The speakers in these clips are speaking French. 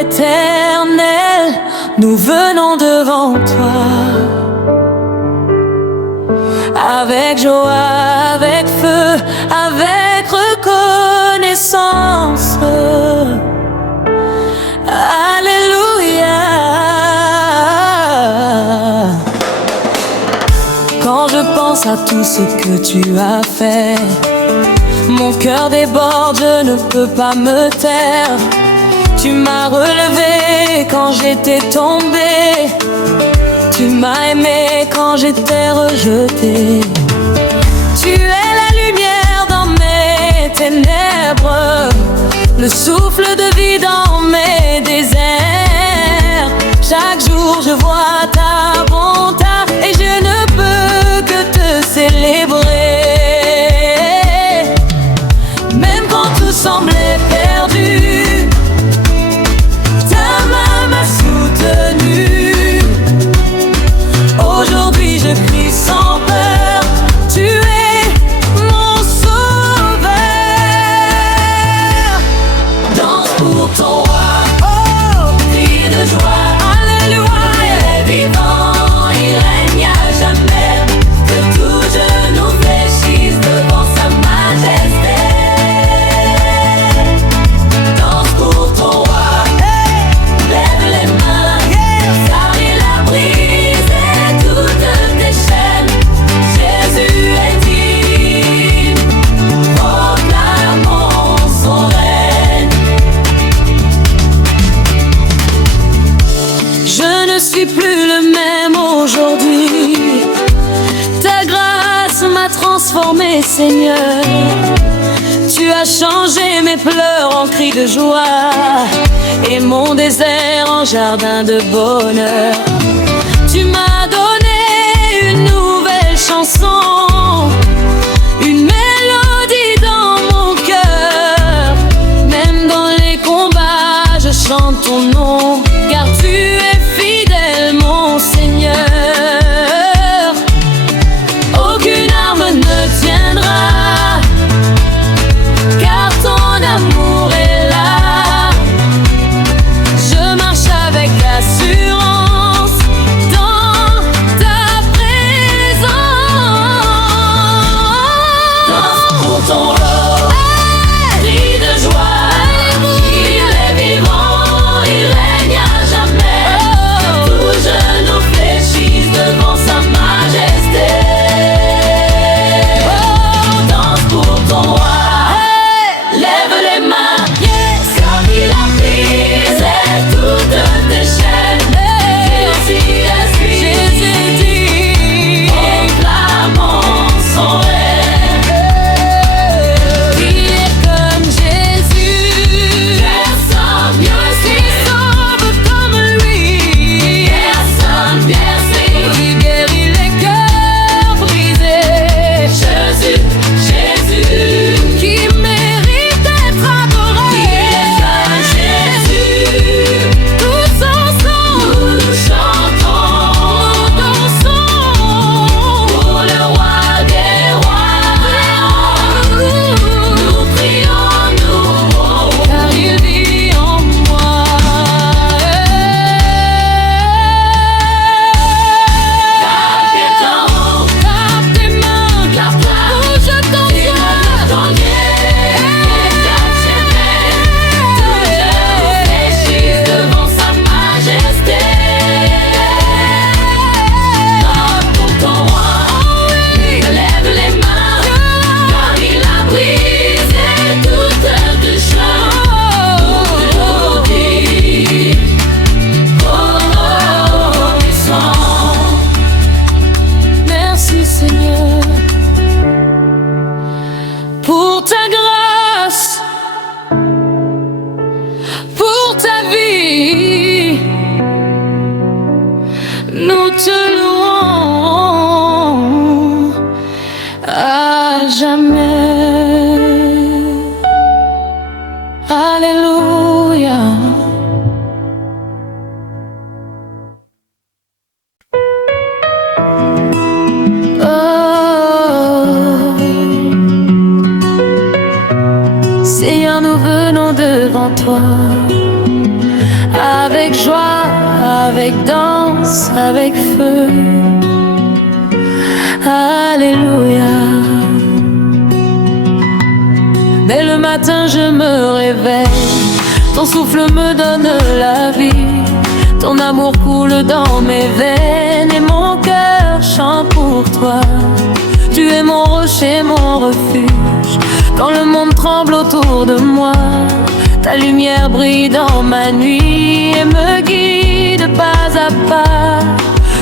Éternel, nous venons devant toi. Avec joie, avec feu, avec reconnaissance. Alléluia. Quand je pense à tout ce que tu as fait, mon cœur déborde, je ne peux pas me taire. Tu m'as relevé quand j'étais tombé. Tu m'as aimé quand j'étais rejeté. Tu es la lumière dans mes ténèbres, le souffle de vie dans mes déserts. Chaque jour je vois ta bonté et je ne peux que te célébrer. Même quand tout semblait perdu, ta main m'a soutenu. Aujourd'hui je crie sans peur, tu es mon sauveur. Danse pour ton roi, oh, crie de joie. Alléluia. Il est vivant, il règne à jamais. Que tout genou fléchisse devant sa majesté. Danse pour ton roi, lève les mains, salis la brise et toutes tes chaînes. Jésus est digne, proclamons son règne. Je ne suis plus le même aujourd'hui. Ta grâce m'a transformé, Seigneur. Tu as changé mes pleurs en cris de joie et mon désert en jardin de bonheur. Tu m'as donné une nouvelle chanson, une mélodie dans mon cœur. Même dans les combats, je chante ton nom, car tu es fidèle, mon Seigneur. Aucune arme ne tiendra, car ton amour est là. Je marche avec assurance dans ta présence. Danse pour ton roi, crie de joie. Il est vivant, il règne à jamais. avec danse, avec feu. Alléluia. Dès le matin je me réveille, ton souffle me donne la vie. Ton amour coule dans mes veines et mon cœur chante pour toi. Tu es mon rocher, mon refuge, quand le monde tremble autour de moi. Ta lumière brille dans ma nuit et me guide pas à pas.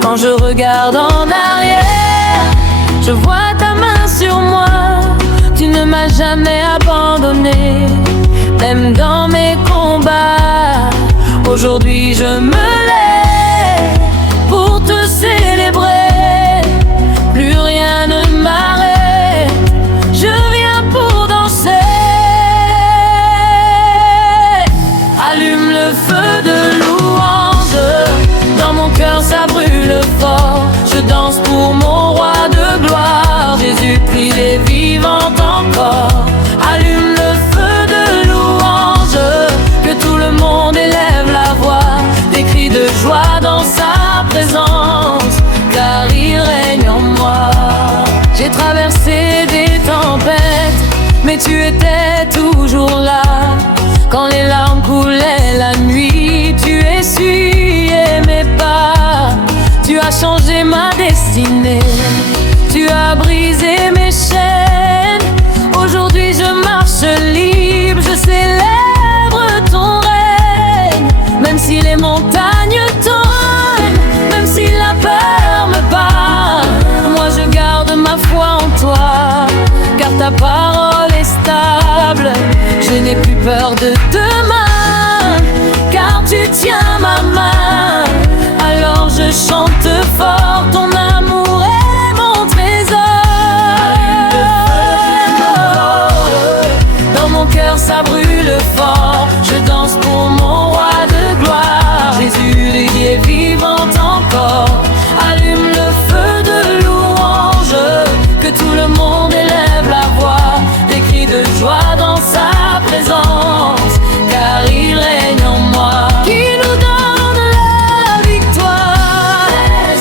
Quand je regarde en arrière, je vois ta main sur moi. Tu ne m'as jamais abandonné, même dans mes combats. Aujourd'hui je me lève pour te célébrer. Plus rien ne m'arrête, je viens pour danser. Allume le feu de louange, dans mon cœur ça brûle fort. Je danse pour mon roi de gloire, Jésus-Christ est vivant encore. Allume le feu de louange, que tout le monde élève la voix. Des cris de joie dans sa présence, car il règne en moi. J'ai traversé des tempêtes, mais tu étais toujours là. Quand les larmes coulaient la nuit, tu essuyais mes pas. Tu as changé ma destinée, tu as brisé mes chaînes. Aujourd'hui je marche libre, je célèbre ton règne. Même si les montagnes tombent, même si la peur me parle, moi je garde ma foi en toi, car ta parole est stable. Je n'ai plus peur de demain, car tu tiens ma main. Alors je chante fort, ton amour est mon trésor. Dans mon cœur ça brûle fort, je danse pour mon roi de gloire. Jésus il est vivant encore. Allume le feu de louange, que tout le monde élève la voix. Des cris de joie dans sa présence, car il règne en moi. Qui nous donne la victoire,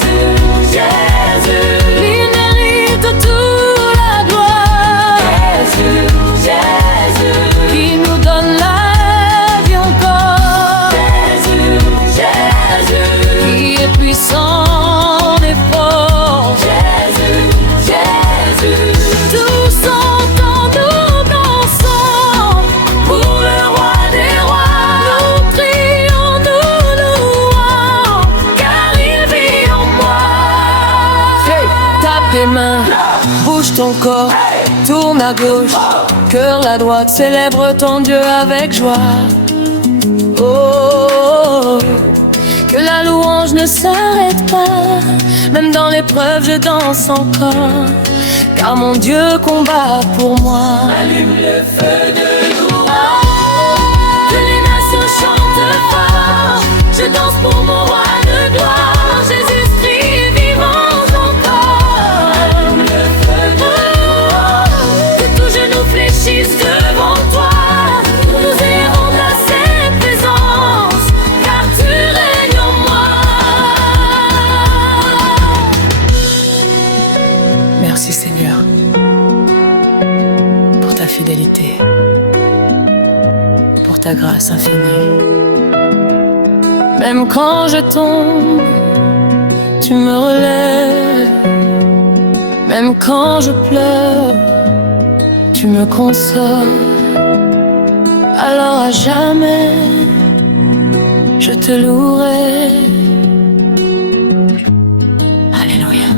Jésus, Jésus. Il mérite toute la gloire, Jésus, Jésus. Qui nous donne la vie encore, Jésus, Jésus. Qui est puissant et fort, Jésus, Jésus. Tous entendons dansons pour le roi des rois. Nous crions, nous louons, car il vit en moi. Tape tes mains, bouge ton corps, tourne à gauche, cœur à droite, célèbre ton Dieu avec joie. Oh, que la louange ne s'arrête pas, même dans l'épreuve je danse encore, car mon Dieu combat pour moi. Allume le feu de louange, que les nations chantent fort. Je danse pour mon roi de gloire, Jésus-Christ est vivant encore. Allume le feu de louange, que tout genou fléchisse devant toi. Nous irons à cette présence, car tu règnes en moi. Merci Seigneur pour ta fidélité, pour ta grâce infinie. Même quand je tombe, tu me relèves. Même quand je pleure, tu me consoles. Alors à jamais, je te louerai. Alléluia.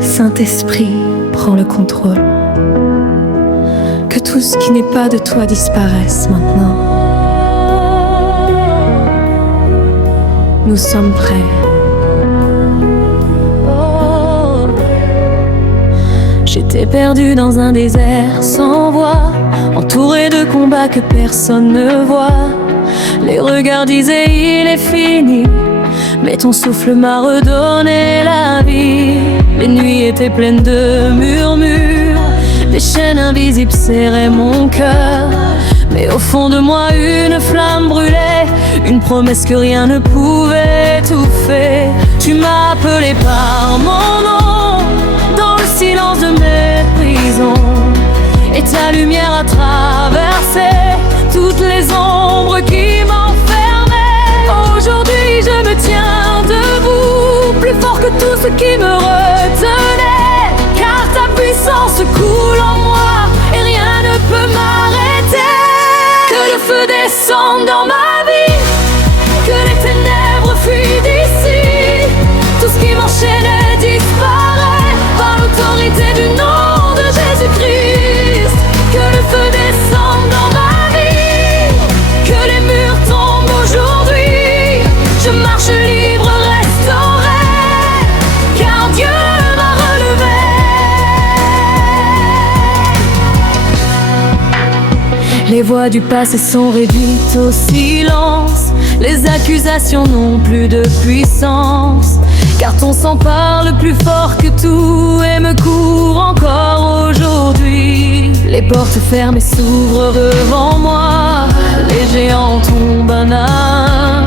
Saint-Esprit, prends le contrôle. Que tout ce qui n'est pas de toi disparaisse maintenant. Nous sommes prêts. J'étais perdu dans un désert sans voix, entouré de combats que personne ne voit. Les regards disaient il est fini, mais ton souffle m'a redonné la vie. Les nuits étaient pleines de murmures, des chaînes invisibles serraient mon cœur. Mais au fond de moi une flamme brûlait, une promesse que rien ne pouvait étouffer. Tu m'as appelé par mon nom, dans le silence de mes prisons, et ta lumière a traversé toutes les ombres qui m'enfermaient. Aujourd'hui je me tiens debout, plus fort que tout ce qui me retenait, car ta puissance coule en moi et rien ne peut m'arrêter. Que le feu descende dans ma vie, que les ténèbres fuient d'ici, tout ce qui m'enchaînait disparaît par l'autorité du nom de Jésus-Christ. Que le feu descende dans ma vie, que les murs tombent aujourd'hui, je marche libre, restauré, car Dieu m'a relevé. Les voix du passé sont réduites au silence, les accusations n'ont plus de puissance, car ton sang parle plus fort que tout et me court encore aujourd'hui. Les portes fermées s'ouvrent devant moi, les géants tombent un à un.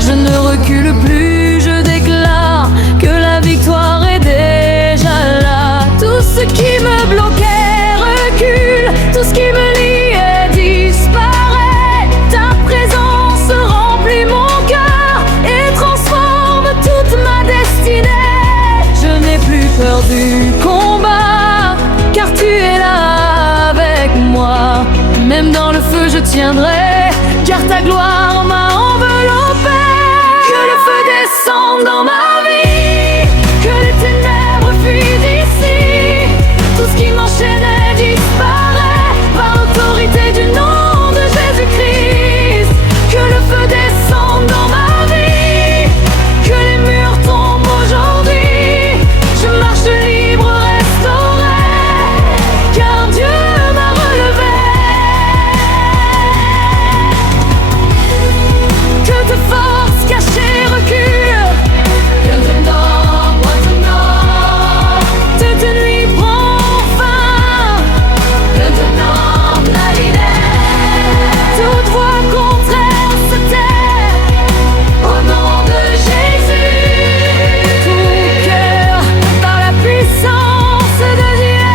Je ne recule plus, je déclare que la victoire est déjà là. Tout ce qui me bloquait recule, tout ce qui me liait disparaît. Ta présence remplit mon cœur et transforme toute ma destinée. Je n'ai plus peur du combat, car tu es là avec moi. Même dans le feu je tiendrai, car ta gloire m'a enveloppé. Que le feu descende dans ma vie, que les ténèbres fuient d'ici, tout ce qui m'enchaînait disparaît par l'autorité du nom de Jésus-Christ. Que le feu descende dans ma vie, que les murs tombent aujourd'hui, je marche libre, restauré, car Dieu m'a relevé. Que tes forces cachées reculent, toute nuit prend fin, toute voix contraire se tait au nom de Jésus. Tout cœur par la puissance de Dieu.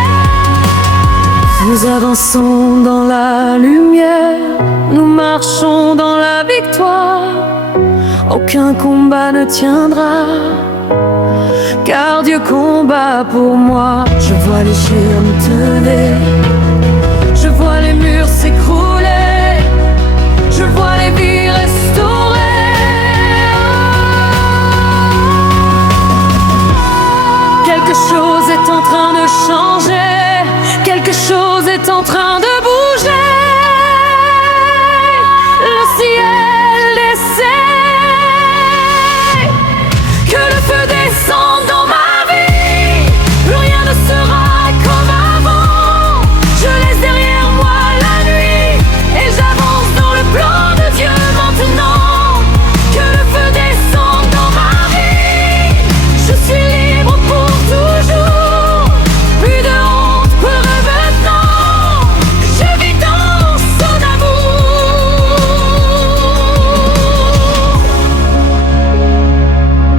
Nous avançons dans la lumière, nous marchons dans la victoire. Aucun combat ne tiendra, car Dieu combat pour moi. Je vois les géants me tener, je vois les murs s'écrouler, je vois les vies restaurées. Quelque chose est en train de changer, quelque chose est en train de bouger. Le ciel essaie, que le feu descende dans ma vie, plus rien ne sera comme avant. Je laisse derrière moi la nuit et j'avance dans le plan de Dieu maintenant. Que le feu descende dans ma vie, je suis libre pour toujours, plus de honte, peur et maintenant, je vis dans son amour.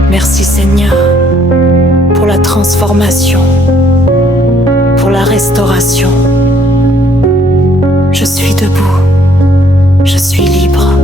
Merci Seigneur pour la transformation, pour la restauration. Je suis debout, je suis libre.